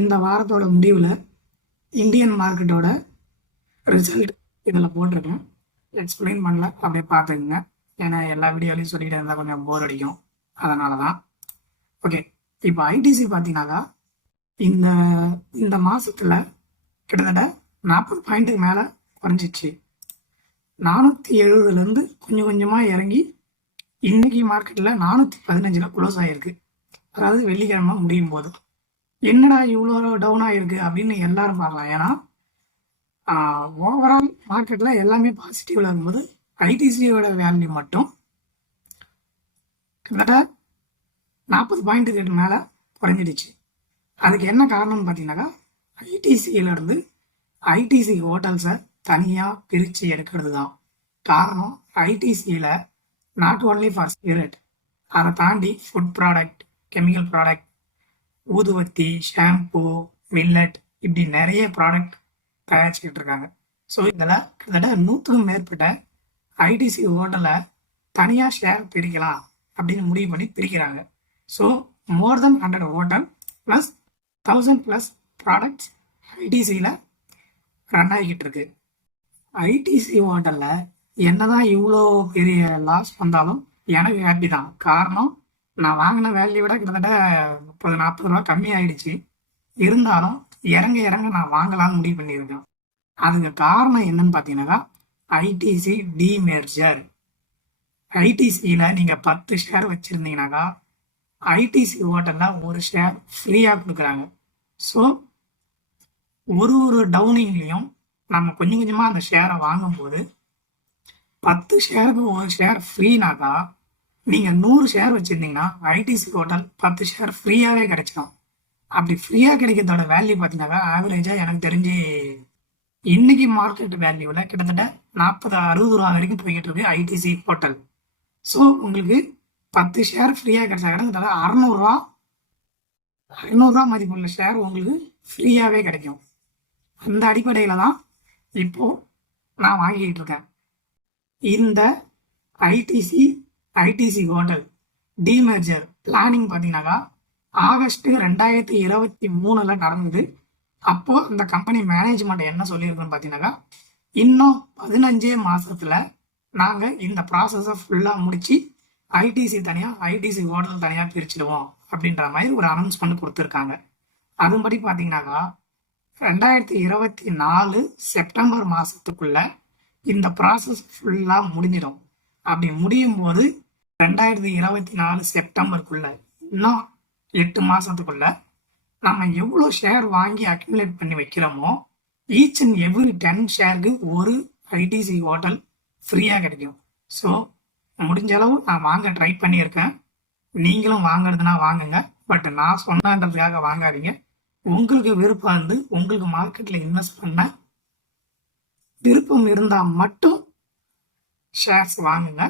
இந்த வாரத்தோட முடிவில் இந்தியன் மார்க்கெட்டோட ரிசல்ட் இதில் போட்டிருக்கேன். எக்ஸ்பிளைன் பண்ணல, அப்படியே பார்த்துக்குங்க. ஏன்னா எல்லா வீடியோலையும் சொல்லிகிட்டே இருந்தால் கொஞ்சம் போர் அடிக்கும், அதனால தான். ஓகே, இப்போ ஐடிசி பார்த்தீங்கன்னாக்கா இந்த இந்த மாதத்தில் கிட்டத்தட்ட 40 பாயிண்ட்டுக்கு மேலே குறைஞ்சிச்சு. 470லேருந்து கொஞ்சம் கொஞ்சமாக இறங்கி இன்னைக்கு மார்க்கெட்டில் 415 க்ளோஸ் ஆகிருக்கு. அதாவது வெள்ளிக்கிழமை முடியும் போது என்னடா இவ்வளோ டவுன் ஆகிருக்கு அப்படின்னு எல்லாரும் பார்க்கலாம். ஏன்னா ஓவரால் மார்க்கெட்டில் எல்லாமே பாசிட்டிவில் இருக்கும்போது ஐடிசியோட வேல்யூ மட்டும் கிட்டத்தட்ட 40 பாயிண்ட்டுக்கு மேலே குறைஞ்சிடுச்சு. அதுக்கு என்ன காரணம்னு பார்த்தீங்கன்னாக்கா ஐடிசியிலேருந்து ஐடிசி ஹோட்டல்ஸை தனியாக பிரித்து எடுக்கிறது தான் காரணம். ஐடிசியில் நாட் ஓன்லி ஃபார் சிகரெட், அதை தாண்டி ஃபுட் ப்ராடக்ட், கெமிக்கல் ப்ராடக்ட், ஊதுவத்தி, ஷாம்பு, மில்லட், இப்படி நிறைய ப்ராடக்ட் தயாரிச்சுக்கிட்டு இருக்காங்க. ஸோ இதில் கிட்டத்தட்ட 100க்கும் மேற்பட்ட ஐடிசி ஹோட்டலை தனியாக ஷேர் பிரிக்கலாம் அப்படின்னு முடிவு பண்ணி பிரிக்கிறாங்க. ஸோ மோர் தென் 100 ஹோட்டல் ப்ளஸ் 1000+ ப்ராடக்ட்ஸ் ஐடிசியில் ரன் ஆகிக்கிட்டு இருக்கு. ஐடிசி ஹோட்டலில் என்னதான் இவ்வளோ பெரிய லாஸ் வந்தாலும் எனக்கு ஹாப்பி தான். காரணம், நான் வாங்கின வேல்யூ விட கிட்டத்தட்ட 30-40 ரூபா கம்மி ஆயிடுச்சு. இருந்தாலும் இறங்க இறங்க நான் வாங்கலாம்னு முடிவு பண்ணியிருக்கேன். அதுக்கு காரணம் என்னன்னு பார்த்தீங்கன்னாக்கா ஐடிசி டிமெர்ஜர். ஐடிசியில் நீங்கள் 10 ஷேர் வச்சுருந்தீங்கன்னாக்கா ஐடிசி ஹோட்டலில் ஒரு ஷேர் ஃப்ரீயாக கொடுக்குறாங்க. ஸோ ஒரு டவுனிங்லேயும் நம்ம கொஞ்சம் கொஞ்சமாக அந்த ஷேரை வாங்கும்போது 10 ஷேருக்கு ஒரு ஷேர் ஃப்ரீனாக்கா நீங்கள் 100 ஷேர் வச்சுருந்தீங்கன்னா ஐடிசி ஹோட்டல் 10 ஷேர் ஃப்ரீயாகவே கிடைச்சிடும். அப்படி ஃப்ரீயாக கிடைக்கிறதோட வேல்யூ பார்த்தீங்கன்னாக்கா ஆவரேஜாக எனக்கு தெரிஞ்சு இன்னைக்கு மார்க்கெட் வேல்யூவில் கிட்டத்தட்ட 40-60 ரூபா வரைக்கும் போய்கிட்டு இருக்கு ஐடிசி ஹோட்டல். ஸோ உங்களுக்கு 10 ஷேர் ஃப்ரீயாக கிடைச்சா கிட்டத்தட்ட 600 மதிப்புள்ள ஷேர் உங்களுக்கு ஃப்ரீயாகவே கிடைக்கும். அந்த அடிப்படையில் தான் இப்போது நான் வாங்கிக்கிட்டு இருக்கேன். இந்த ஐடிசி ஹோட்டல் டிமெர்ஜர் பிளானிங் பார்த்தீங்கன்னாக்கா ஆகஸ்ட் 2023 நடந்தது. அப்போ இந்த கம்பெனி மேனேஜ்மெண்ட் என்ன சொல்லியிருக்கோன்னு பார்த்தீங்கன்னாக்கா இன்னும் 15 மாசத்துல நாங்கள் இந்த ப்ராசஸை ஃபுல்லாக முடிச்சு ஐடிசி தனியாக ஐடிசி ஹோட்டல் தனியாக பிரிச்சுடுவோம் அப்படின்ற மாதிரி ஒரு அனௌன்ஸ்மெண்ட் கொடுத்துருக்காங்க. அதுபடி பார்த்தீங்கன்னாக்கா 2024 செப்டம்பர் மாதத்துக்குள்ள இந்த ப்ராசஸ் ஃபுல்லாக முடிஞ்சிடும். அப்படி முடியும் போது 2024 செப்டம்பருக்குள்ள இன்னும் 8 மாதத்துக்குள்ள நம்ம எவ்வளோ ஷேர் வாங்கி அக்யூமுலேட் பண்ணி வைக்கிறோமோ ஈச் அண்ட் எவ்ரி 10 ஷேருக்கு ஒரு ஐடிசி ஹோட்டல் ஃப்ரீயாக கிடைக்கும். ஸோ முடிஞ்ச அளவு நான் வாங்க ட்ரை பண்ணியிருக்கேன். நீங்களும் வாங்குறதுனா வாங்குங்க, பட் நான் சொன்னன்றதுக்காக வாங்காதீங்க. உங்களுக்கு விருப்பம் வந்து உங்களுக்கு மார்க்கெட்டில் இன்வெஸ்ட் பண்ண விருப்பம் இருந்தால் மட்டும் ஷேர்ஸ் வாங்குங்க.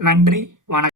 நன்றி, வணக்கம்.